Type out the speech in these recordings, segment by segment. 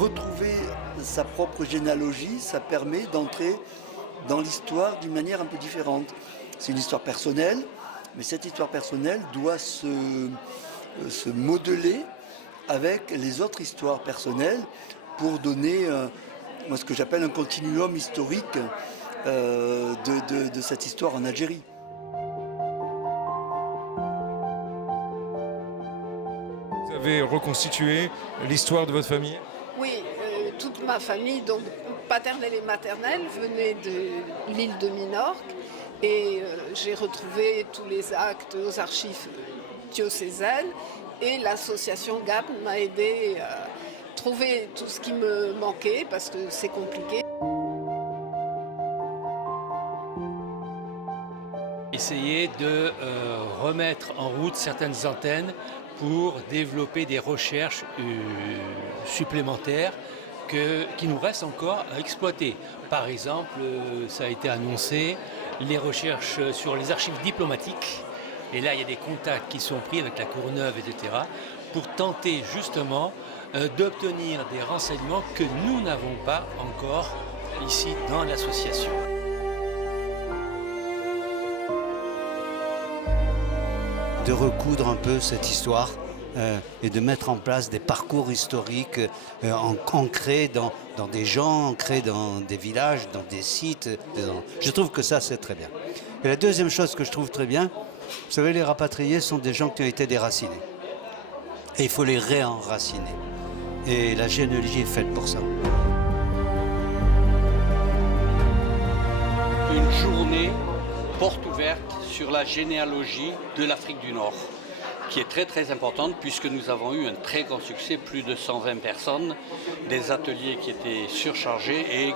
retrouver sa propre généalogie, ça permet d'entrer dans l'histoire d'une manière un peu différente. C'est une histoire personnelle, mais cette histoire personnelle doit se modeler avec les autres histoires personnelles pour donner moi, ce que j'appelle un continuum historique de cette histoire en Algérie. Vous avez reconstitué l'histoire de votre famille? Oui, toute ma famille, donc paternelle et maternelle, venait de l'île de Minorque et j'ai retrouvé tous les actes aux archives diocésaines et l'association GAP m'a aidé à trouver tout ce qui me manquait parce que c'est compliqué. Essayer de remettre en route certaines antennes pour développer des recherches supplémentaires qui nous restent encore à exploiter. Par exemple, ça a été annoncé, les recherches sur les archives diplomatiques. Et là, il y a des contacts qui sont pris avec la Courneuve, etc., pour tenter justement d'obtenir des renseignements que nous n'avons pas encore ici dans l'association. De recoudre un peu cette histoire et de mettre en place des parcours historiques ancrés dans des gens, ancrés dans des villages, dans des sites. Je trouve que ça, c'est très bien. Et la deuxième chose que je trouve très bien, vous savez, les rapatriés sont des gens qui ont été déracinés. Et il faut les réenraciner. Et la généalogie est faite pour ça. Une journée porte ouverte sur la généalogie de l'Afrique du Nord, qui est très très importante puisque nous avons eu un très grand succès, plus de 120 personnes, des ateliers qui étaient surchargés et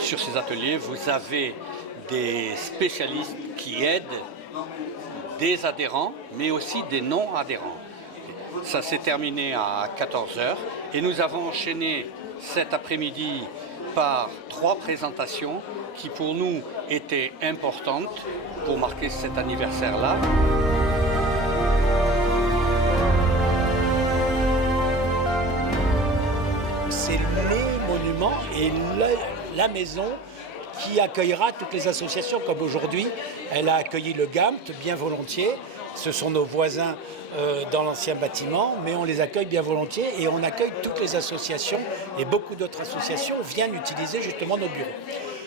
sur ces ateliers, vous avez des spécialistes qui aident des adhérents, mais aussi des non-adhérents. Ça s'est terminé à 14h et nous avons enchaîné cet après-midi par 3 présentations qui pour nous étaient importantes pour marquer cet anniversaire-là. C'est le monument et la maison qui accueillera toutes les associations, comme aujourd'hui, elle a accueilli le GAMT bien volontiers. Ce sont nos voisins dans l'ancien bâtiment, mais on les accueille bien volontiers et on accueille toutes les associations et beaucoup d'autres associations viennent utiliser justement nos bureaux.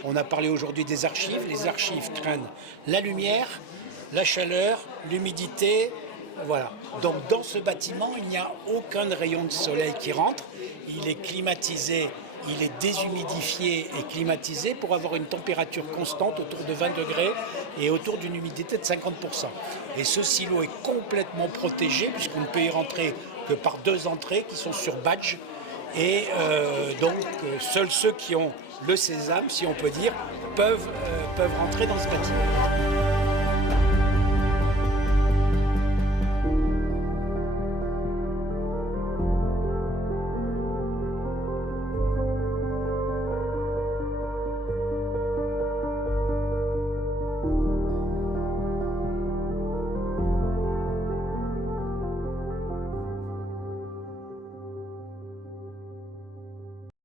On a parlé aujourd'hui des archives. Les archives traînent la lumière, la chaleur, l'humidité. Voilà. Donc dans ce bâtiment, il n'y a aucun rayon de soleil qui rentre. Il est climatisé, il est déshumidifié et climatisé pour avoir une température constante autour de 20 degrés et autour d'une humidité de 50%. Et ce silo est complètement protégé puisqu'on ne peut y rentrer que par 2 entrées qui sont sur badge. Et donc seuls ceux qui ont le sésame, si on peut dire, peuvent rentrer dans ce bâtiment.